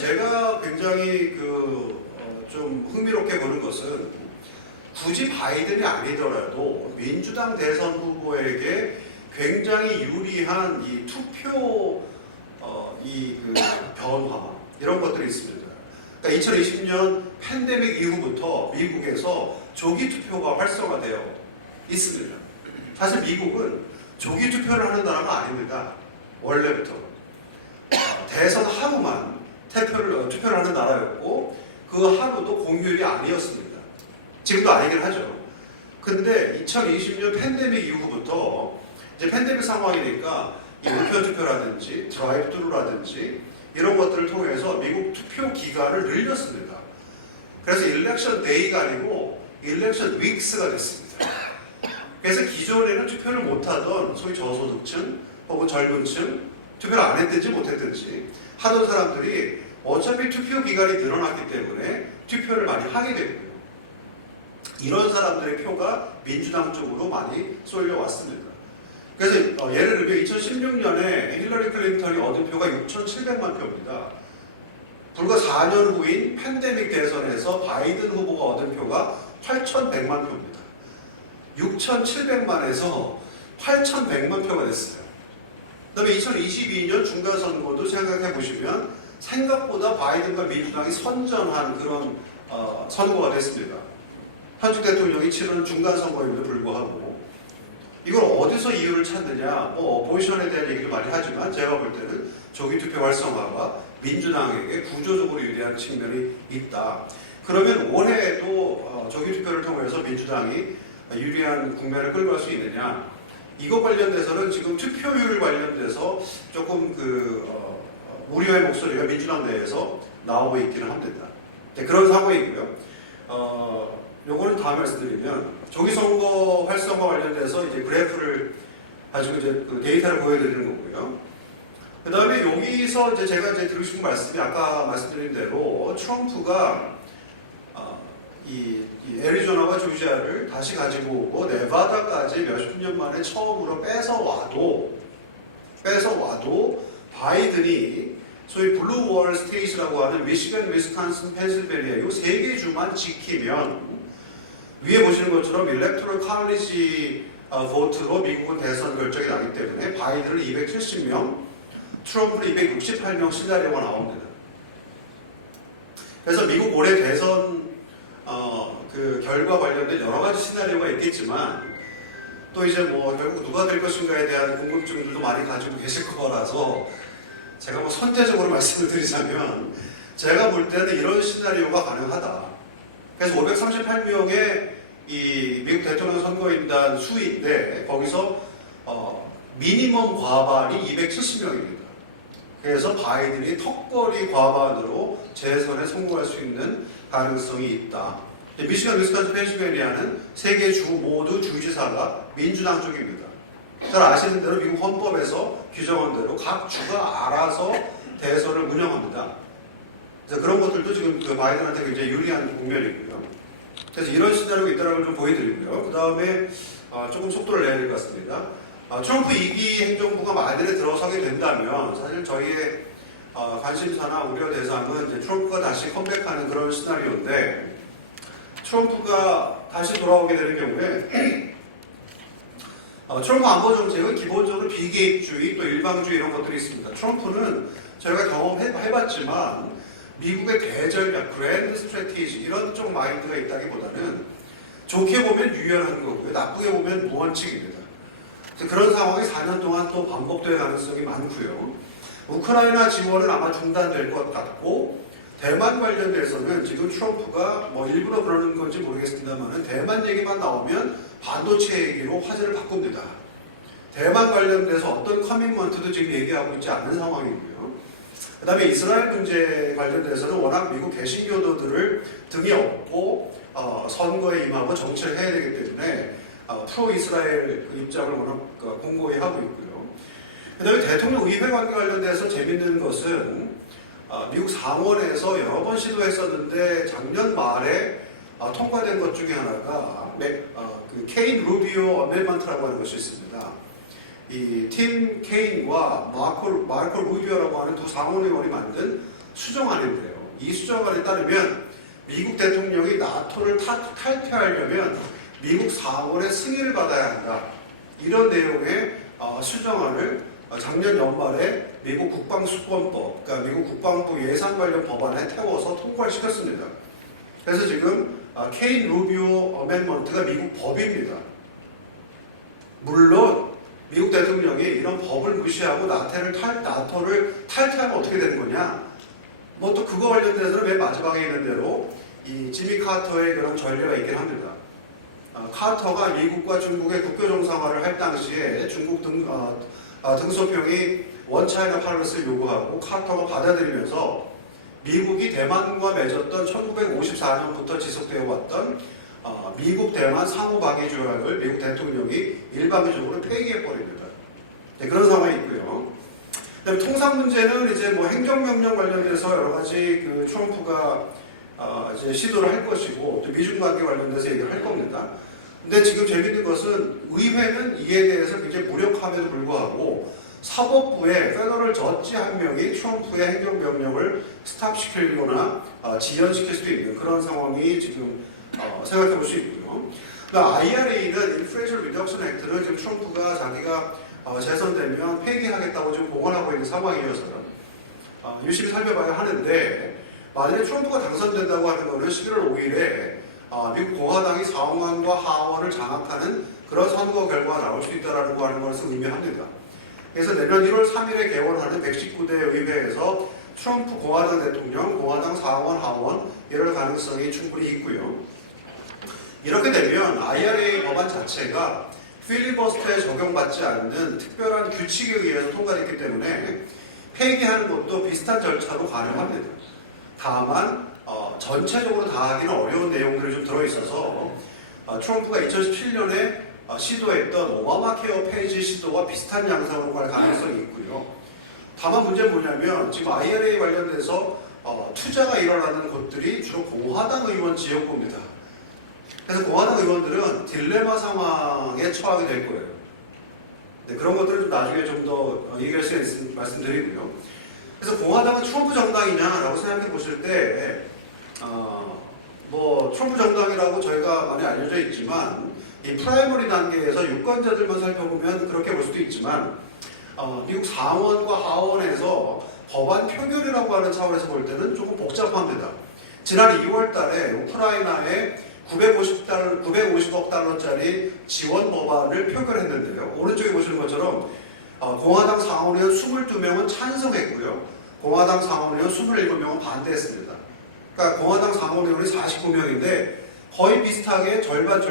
제가 굉장히 좀 흥미롭게 보는 것은 굳이 바이든이 아니더라도 민주당 대선 후보에게 굉장히 유리한 이 투표 변화 이런 것들이 있습니다. 그러니까 2020년 팬데믹 이후부터 미국에서 조기 투표가 활성화되어 있습니다. 사실 미국은 조기 투표를 하는 나라가 아닙니다. 원래부터 대선 하루만 투표를 하는 나라였고 그 하루도 공휴일이 아니었습니다. 지금도 아니긴 하죠. 근데 2020년 팬데믹 이후부터 이제 팬데믹 상황이니까 이 우편 투표라든지 드라이브스루라든지 이런 것들을 통해서 미국 투표 기간을 늘렸습니다. 그래서 일렉션 데이가 아니고 일렉션 윅스가 됐습니다. 그래서 기존에는 투표를 못하던 소위 저소득층 혹은 젊은 층, 투표를 안 했든지 못했든지 하던 사람들이 어차피 투표 기간이 늘어났기 때문에 투표를 많이 하게 되고요. 이런 사람들의 표가 민주당 쪽으로 많이 쏠려왔습니다. 그래서 예를 들면 2016년에 힐러리 클린턴이 얻은 표가 6,700만 표입니다. 불과 4년 후인 팬데믹 대선에서 바이든 후보가 얻은 표가 8,100만 표입니다. 6,700만에서 8,100만 표가 됐어요. 그 다음에 2022년 중간선거도 생각해 보시면 생각보다 바이든과 민주당이 선전한 그런 선거가 됐습니다. 현직 대통령이 치른 중간선거임에도 불구하고 이걸 어디서 이유를 찾느냐, 오포지션에 대한 얘기도 많이 하지만 제가 볼 때는 조기 투표 활성화가 민주당에게 구조적으로 유리한 측면이 있다. 그러면 올해에도 조기 투표를 통해서 민주당이 유리한 국면을 끌고 갈 수 있느냐? 이거 관련돼서는 지금 투표율 관련돼서 조금 우려의 목소리가 민주당 내에서 나오고 있기는 합니다. 네, 그런 상황이고요. 요거는 다음에 말씀드리면 조기 선거 활성화 관련돼서 이제 그래프를 가지고 이제 그 데이터를 보여드리는 거고요. 그 다음에 여기서 이제 제가 드리고 싶은 말씀이 아까 말씀드린 대로 트럼프가 이 애리조나와 조지아를 다시 가지고 오고 네바다까지 몇십 년 만에 처음으로 뺏어와도 바이든이 소위 블루월 스테이트라고 하는 미시간, 위스콘신, 펜실베니아 이 세 개 주만 지키면 위에 보시는 것처럼 일렉토럴 칼리지 보트로 미국은 대선 결정이 나기 때문에 바이든을 270명, 트럼프를 268명 시나리오가 나옵니다. 그래서 미국 올해 대선 그 결과 관련된 여러 가지 시나리오가 있겠지만 또 이제 결국 누가 될 것인가에 대한 궁금증들도 많이 가지고 계실 거라서 제가 선제적으로 말씀을 드리자면 제가 볼 때는 이런 시나리오가 가능하다. 그래서 538명의 이 미국 대통령 선거인단 수인데 거기서 미니멈 과반이 270명입니다. 그래서 바이든이 턱걸이 과반으로 재선에 성공할 수 있는 가능성이 있다. 미시간, 위스콘신, 펜실베니아는 세 개 주 모두 주지사가 민주당 쪽입니다. 잘 아시는 대로 미국 헌법에서 규정한 대로 각 주가 알아서 대선을 운영합니다. 그래서 그런 것들도 지금 바이든한테 굉장히 유리한 국면이고요. 그래서 이런 시나리오가 있다는 걸 좀 보여드리고요. 그 다음에 조금 속도를 내야 될 것 같습니다. 트럼프 2기 행정부가 만일에 들어서게 된다면 사실 저희의 관심사나 우려 대상은 이제 트럼프가 다시 컴백하는 그런 시나리오인데 트럼프가 다시 돌아오게 되는 경우에 트럼프 안보 정책은 기본적으로 비개입주의 또 일방주의 이런 것들이 있습니다. 트럼프는 저희가 경험해봤지만 미국의 대전략, 그랜드 스트래티지 이런 쪽 마인드가 있다기보다는 좋게 보면 유연한 거고요. 나쁘게 보면 무원칙입니다. 그런 상황이 4년 동안 또 반복될 가능성이 많고요. 우크라이나 지원은 아마 중단될 것 같고 대만 관련돼서는 지금 트럼프가 일부러 그러는 건지 모르겠습니다만 대만 얘기만 나오면 반도체 얘기로 화제를 바꿉니다. 대만 관련돼서 어떤 커미먼트도 지금 얘기하고 있지 않은 상황이고요. 그 다음에 이스라엘 문제 관련돼서는 워낙 미국 개신교도들을 등에 업고 선거에 임하고 정치를 해야 되기 때문에 프로 이스라엘 입장을 워낙 공고히 하고 있고요. 그 다음에 대통령 의회 관계 관련돼서 재밌는 것은 미국 상원에서 여러 번 시도했었는데 작년 말에 통과된 것 중에 하나가 케인 루비오 어멜먼트라고 하는 것이 있습니다. 이 팀 케인과 마르코 루비오라고 하는 두 상원 의원이 만든 수정안인데요. 이 수정안에 따르면 미국 대통령이 나토를 탈퇴하려면 미국 상원의 승인을 받아야 한다. 이런 내용의 수정안을 작년 연말에 미국 국방수권법, 그러니까 미국 국방부 예산 관련 법안에 태워서 통과를 시켰습니다. 그래서 지금 케인 루비오 어멘먼트가 미국 법입니다. 물론 미국 대통령이 이런 법을 무시하고 나토를 탈퇴하면 어떻게 되는 거냐? 뭐 또 그거 관련돼서는 맨 마지막에 있는 대로 이 지미 카터의 그런 전례가 있긴 합니다. 카터가 미국과 중국의 국교 정상화를 할 당시에 중국 등소평이 원차이나 팔러스를 요구하고 카터가 받아들이면서 미국이 대만과 맺었던 1954년부터 지속되어 왔던 미국 대만 상호방위 조약을 미국 대통령이 일방적으로 폐기해버립니다. 네, 그런 상황이 있고요. 그다음에 통상 문제는 이제 뭐 행정명령 관련돼서 여러 가지 그 트럼프가 이제 시도를 할 것이고 또 미중 관계 관련돼서 얘기를 할 겁니다. 근데 지금 재밌는 것은 의회는 이에 대해서 굉장히 무력함에도 불구하고 사법부에 페더럴 저지 한 명이 트럼프의 행정명령을 스탑시키거나 지연시킬 수도 있는 그런 상황이 지금 생각해 볼 수 있고요. 그러니까 IRA는 인플레이션 리덕션 액트는 지금 트럼프가 자기가 재선되면 폐기하겠다고 지금 공언하고 있는 상황이어서요. 유심히 살펴봐야 하는데 만약에 트럼프가 당선된다고 하는 것은 11월 5일에 미국 공화당이 상원과 하원을 장악하는 그런 선거 결과가 나올 수 있다는 거 하는 것을 의미합니다. 그래서 내년 1월 3일에 개원하는 119대 의회에서 트럼프 공화당 대통령, 공화당 상원, 하원 이럴 가능성이 충분히 있고요. 이렇게 되면 IRA 법안 자체가 필리버스터에 적용받지 않는 특별한 규칙에 의해서 통과됐기 때문에 폐기하는 것도 비슷한 절차로 가능합니다. 다만 전체적으로 다 하기는 어려운 내용들이 좀 들어있어서 트럼프가 2017년에 시도했던 오바마 케어 폐지 시도와 비슷한 양상으로 갈 가능성이 있고요. 다만 문제는 뭐냐면 지금 IRA 관련돼서 투자가 일어나는 곳들이 주로 공화당 의원 지역구입니다. 그래서 공화당 의원들은 딜레마 상황에 처하게 될 거예요. 네, 그런 것들을 좀 나중에 좀 더 얘기할 수 있으면 말씀드리고요. 그래서 공화당은 트럼프 정당이냐라고 생각해 보실 때 뭐 트럼프 정당이라고 저희가 많이 알려져 있지만 이 프라이머리 단계에서 유권자들만 살펴보면 그렇게 볼 수도 있지만 미국 상원과 하원에서 법안 표결이라고 하는 차원에서 볼 때는 조금 복잡합니다. 지난 2월 달에 우크라이나에 950억 달러짜리 지원 법안을 표결했는데요. 오른쪽에 보시는 것처럼 공화당 상원의원 22명은 찬성했고요. 공화당 상원의원 27명은 반대했습니다. 그러니까 공화당 상원의원이 49명인데 거의 비슷하게 절반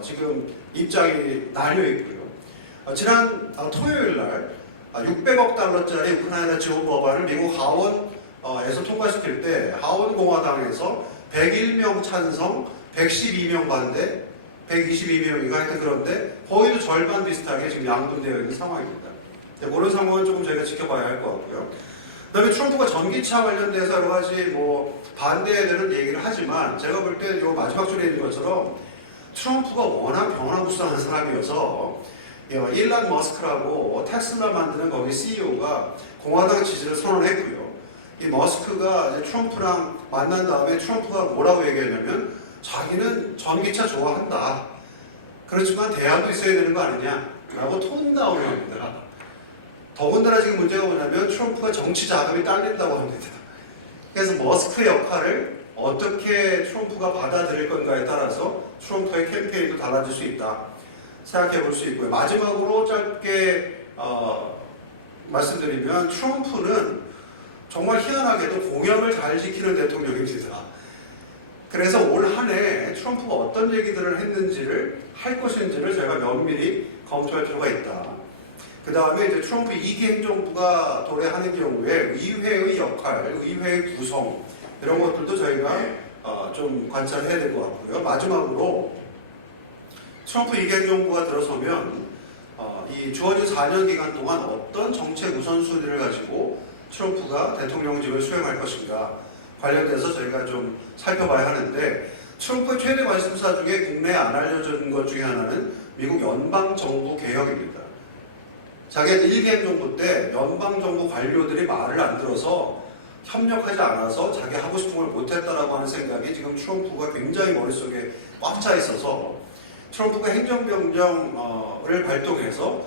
지금 입장이 나뉘어 있고요. 지난 토요일 날 600억 달러짜리 우크라이나 지원 법안을 미국 하원에서 통과시킬 때 하원 공화당에서 101명 찬성, 112명 반대, 122명인가 하여튼 그런데 거의도 절반 비슷하게 지금 양분되어 있는 상황입니다. 그런 상황은 조금 저희가 지켜봐야 할 것 같고요. 그 다음에 트럼프가 전기차 관련돼서 여러 가지 뭐 반대에 대한 얘기를 하지만 제가 볼 때 이 마지막 줄에 있는 것처럼 트럼프가 워낙 변화무쌍한 사람이어서 일론 머스크라고 테슬라 만드는 거기 CEO가 공화당 지지를 선언했고요. 이 머스크가 이제 트럼프랑 만난 다음에 트럼프가 뭐라고 얘기했냐면 자기는 전기차 좋아한다. 그렇지만 대안도 있어야 되는 거 아니냐라고 톤다운을 합니다. 더군다나 지금 문제가 뭐냐면 트럼프가 정치 자금이 딸린다고 합니다. 그래서 머스크의 역할을 어떻게 트럼프가 받아들일 건가에 따라서 트럼프의 캠페인도 달라질 수 있다 생각해 볼 수 있고요. 마지막으로 짧게 말씀드리면 트럼프는 정말 희한하게도 공약을 잘 지키는 대통령입니다. 그래서 올 한 해 트럼프가 어떤 얘기들을 했는지를 할 것인지를 제가 면밀히 검토할 필요가 있다. 그 다음에 이제 트럼프 2기 행정부가 도래하는 경우에 의회의 역할, 의회의 구성 이런 것들도 저희가 좀 관찰해야 될 것 같고요. 마지막으로 트럼프 2기 행정부가 들어서면 이 주어진 4년 기간 동안 어떤 정책 우선순위를 가지고 트럼프가 대통령직을 수행할 것인가 관련돼서 저희가 좀 살펴봐야 하는데 트럼프의 최대 관심사 중에 국내에 안 알려진 것 중에 하나는 미국 연방정부 개혁입니다. 자기가 1기 행정부 때 연방정부 관료들이 말을 안 들어서 협력하지 않아서 자기 하고 싶은 걸 못했다라고 하는 생각이 지금 트럼프가 굉장히 머릿속에 꽉 차 있어서 트럼프가 행정병정을 발동해서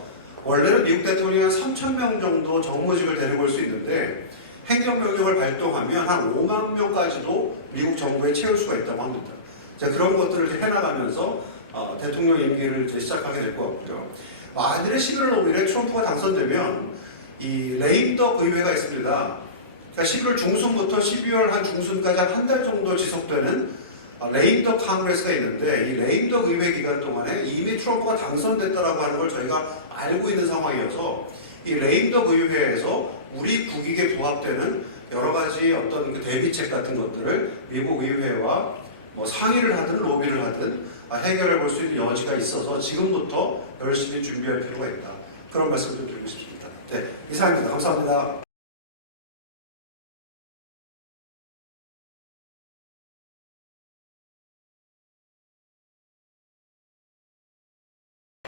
원래는 미국 대통령이 한 3,000명 정도 정무직을 데리고 올 수 있는데 행정병력을 발동하면 한 5만 명까지도 미국 정부에 채울 수가 있다고 합니다. 자, 그런 것들을 이제 해나가면서 대통령 임기를 이제 시작하게 될 것 같고요. 만일에 11월 5일에 트럼프가 당선되면 이 레임덕 의회가 있습니다. 그러니까 11월 중순부터 12월 한 중순까지 한 달 정도 지속되는 레임덕 카нг레스가 있는데 이 레임덕 의회 기간 동안에 이미 트럼프가 당선됐다라고 하는 걸 저희가 알고 있는 상황이어서 이 레임덕 의회에서 우리 국익에 부합되는 여러 가지 어떤 그 대비책 같은 것들을 미국 의회와 뭐 상의를 하든 로비를 하든 해결해 볼 수 있는 여지가 있어서 지금부터 열심히 준비할 필요가 있다. 그런 말씀 좀 드리고 싶습니다. 네, 이상입니다. 감사합니다.